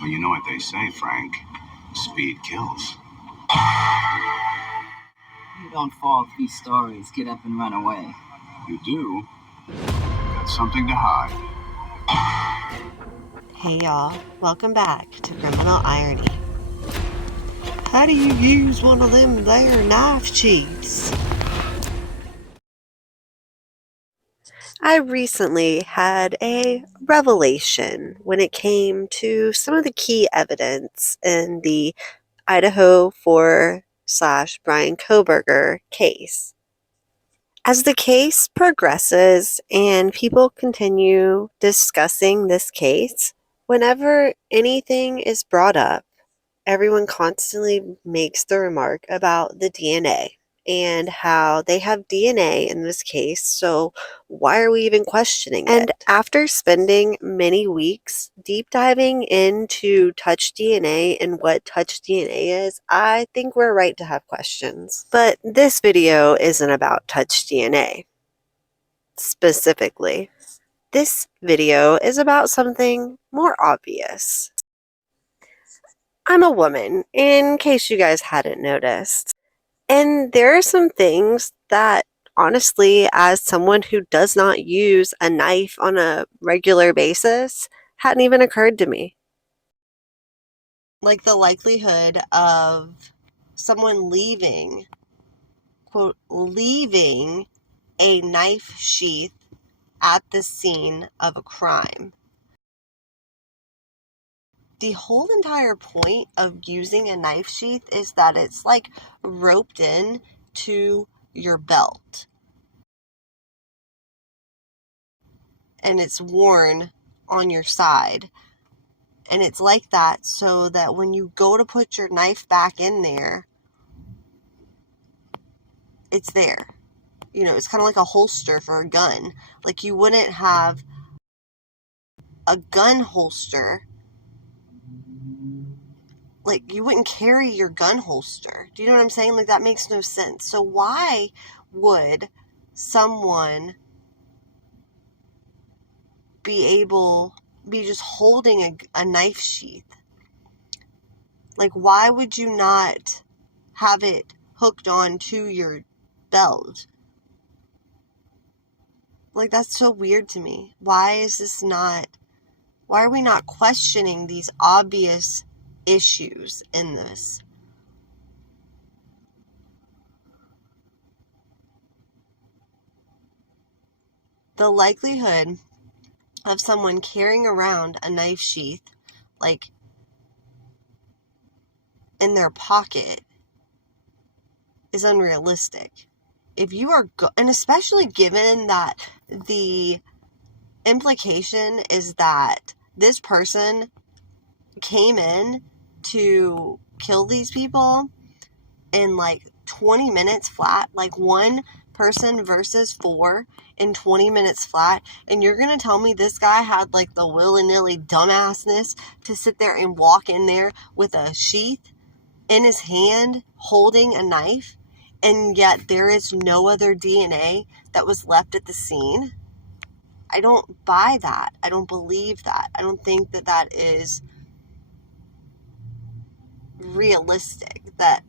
Well, you know what they say, Frank. Speed kills. You don't fall 3 stories, get up and run away. You do? Got something to hide. Hey y'all, welcome back to Criminal Irony. How do you use one of them there knife sheaths? I recently had a revelation when it came to some of the key evidence in the Idaho 4/Bryan Kohberger case. As the case progresses and people continue discussing this case, whenever anything is brought up, everyone constantly makes the remark about the DNA and how they have DNA in this case, so why are we even questioning it? And after spending many weeks deep diving into touch DNA and what touch DNA is, I think we're right to have questions. But this video isn't about touch DNA specifically. This video is about something more obvious. I'm a woman, in case you guys hadn't noticed. And there are some things that, honestly, as someone who does not use a knife on a regular basis, hadn't even occurred to me. Like the likelihood of someone leaving, quote, leaving a knife sheath at the scene of a crime. The whole entire point of using a knife sheath is that it's like roped in to your belt. And it's worn on your side. And it's like that so that when you go to put your knife back in there, it's there. You know, it's kind of like a holster for a gun. Like you wouldn't have a gun holster. Like, you wouldn't carry your gun holster. Do you know what I'm saying? Like, that makes no sense. So why would someone be just holding a knife sheath? Like, why would you not have it hooked on to your belt? Like, that's so weird to me. Why are we not questioning these obvious issues in this? The likelihood of someone carrying around a knife sheath, like, in their pocket is unrealistic. If you are, and especially given that the implication is that this person came in to kill these people in like 20 minutes flat, like one person versus 4 in 20 minutes flat, and you're gonna tell me this guy had like the willy-nilly dumbassness to sit there and walk in there with a sheath in his hand holding a knife, and yet there is no other DNA that was left at the scene? I don't buy that. I don't believe that. I don't think that that is realistic. That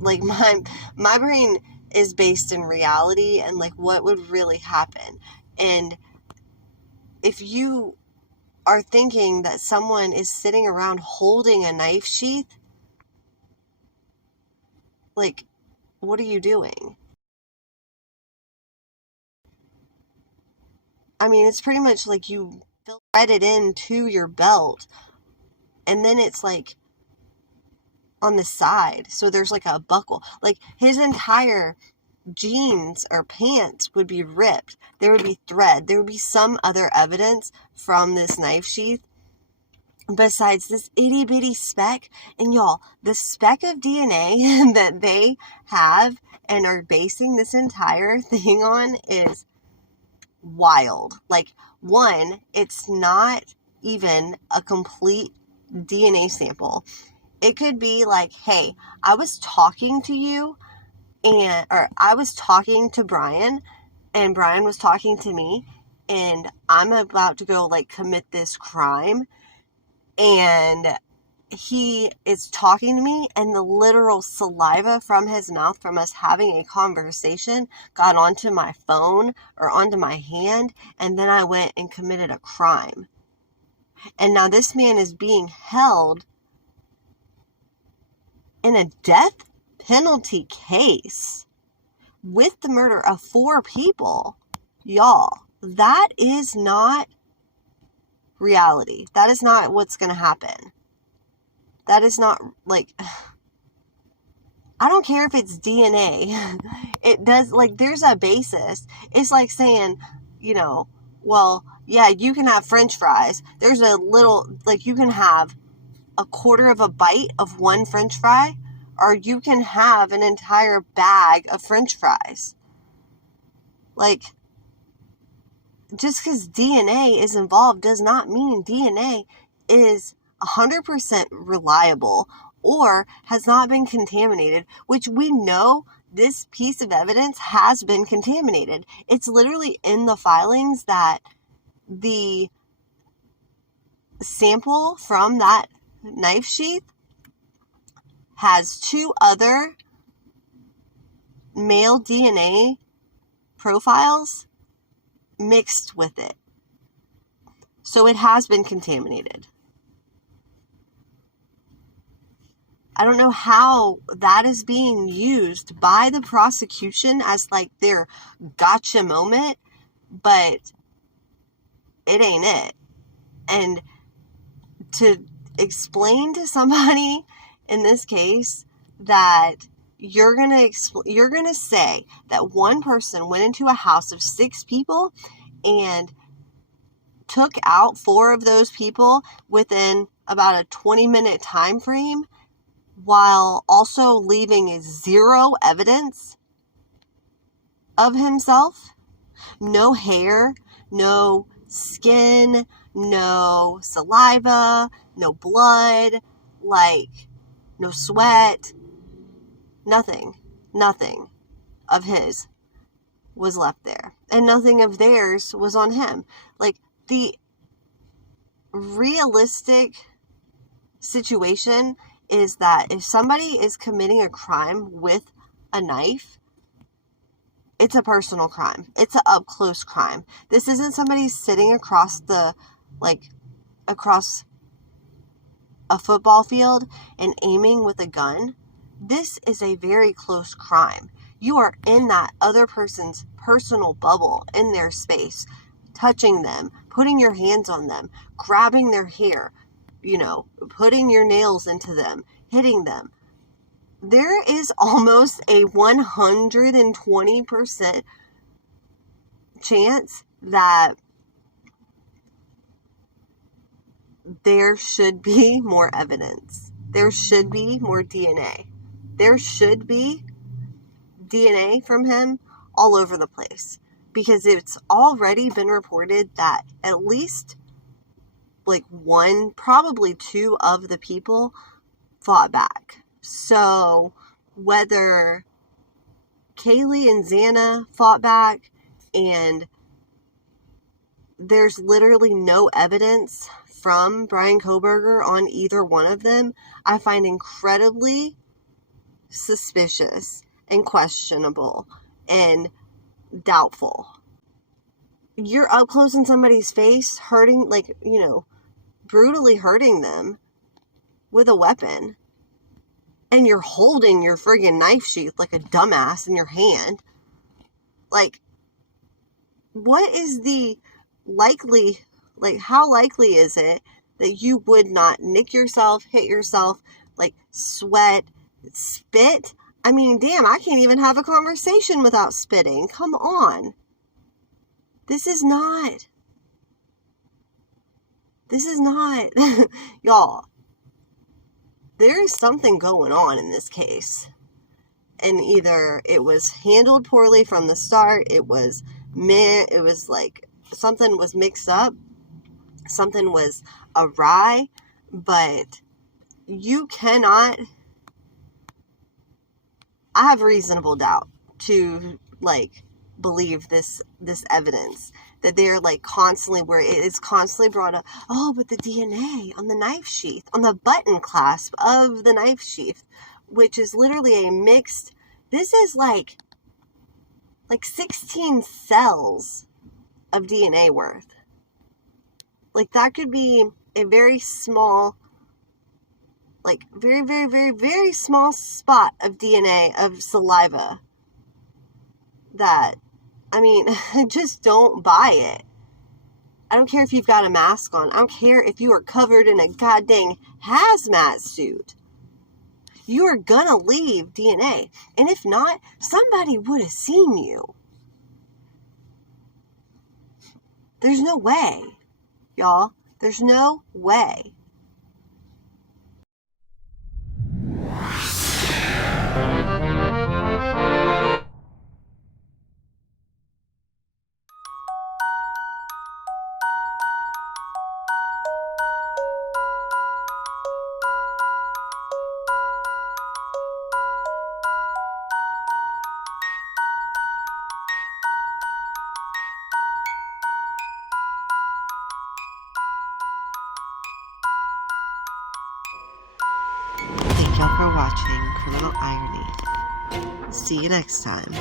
like my brain is based in reality and like what would really happen. And if you are thinking that someone is sitting around holding a knife sheath, like, what are you doing? I mean, it's pretty much like you thread it into your belt and then it's like on the side. So there's like a buckle. Like his entire jeans or pants would be ripped. There would be thread. There would be some other evidence from this knife sheath besides this itty bitty speck. And y'all, the speck of DNA that they have and are basing this entire thing on is wild. Like, one, it's not even a complete DNA sample. It could be like, hey, I was talking to you or I was talking to Bryan and Bryan was talking to me and I'm about to go like commit this crime. and he is talking to me, and the literal saliva from his mouth from us having a conversation got onto my phone or onto my hand, and then I went and committed a crime. And now this man is being held in a death penalty case with the murder of 4 people. Y'all, that is not reality. That is not what's going to happen. That is not, like, I don't care if it's DNA. It does, like, there's a basis. It's like saying, well, yeah, you can have French fries. There's a little, like, you can have a quarter of a bite of one French fry, or you can have an entire bag of French fries. Like, just because DNA is involved does not mean DNA is 100% reliable or has not been contaminated, which we know this piece of evidence has been contaminated. It's literally in the filings that the sample from that knife sheath has 2 other male DNA profiles mixed with it. So it has been contaminated. I don't know how that is being used by the prosecution as like their gotcha moment, but it ain't it. And to explain to somebody in this case that you're gonna say that one person went into a house of 6 people and took out 4 of those people within about a 20-minute time frame, while also leaving 0 evidence of himself. No hair, no skin, no saliva, no blood, like no sweat, nothing of his was left there. And nothing of theirs was on him. Like, the realistic situation is that if somebody is committing a crime with a knife, it's a personal crime. It's an up-close crime. This isn't somebody sitting across a football field and aiming with a gun. This is a very close crime. You are in that other person's personal bubble, in their space, touching them, putting your hands on them, grabbing their hair, putting your nails into them, hitting them. There is almost a 120% chance that there should be more evidence. There should be more DNA. There should be DNA from him all over the place, because it's already been reported that at least like 1, probably 2 of the people fought back. So whether Kaylee and Xana fought back and there's literally no evidence from Bryan Kohberger on either one of them, I find incredibly suspicious and questionable and doubtful. You're up close in somebody's face, hurting, brutally hurting them with a weapon, and you're holding your friggin' knife sheath like a dumbass in your hand. Like, what is the how likely is it that you would not nick yourself, hit yourself, sweat, spit? I mean, damn, I can't even have a conversation without spitting. Come on. This is not, y'all, there is something going on in this case. And either it was handled poorly from the start, it was something was mixed up, something was awry, but you cannot, I have reasonable doubt to believe this evidence that they're like constantly, where it is constantly brought up, oh, but the DNA on the knife sheath, on the button clasp of the knife sheath, which is literally a mixed, this is like 16 cells of DNA worth. Like, that could be a very small, like, very, very, very, very small spot of DNA, of saliva. That, I mean, just don't buy it. I don't care if you've got a mask on. I don't care if you are covered in a goddamn hazmat suit. You are gonna leave DNA. And if not, somebody would have seen you. There's no way, y'all. There's no way. Thank y'all for watching Criminal Irony. See you next time.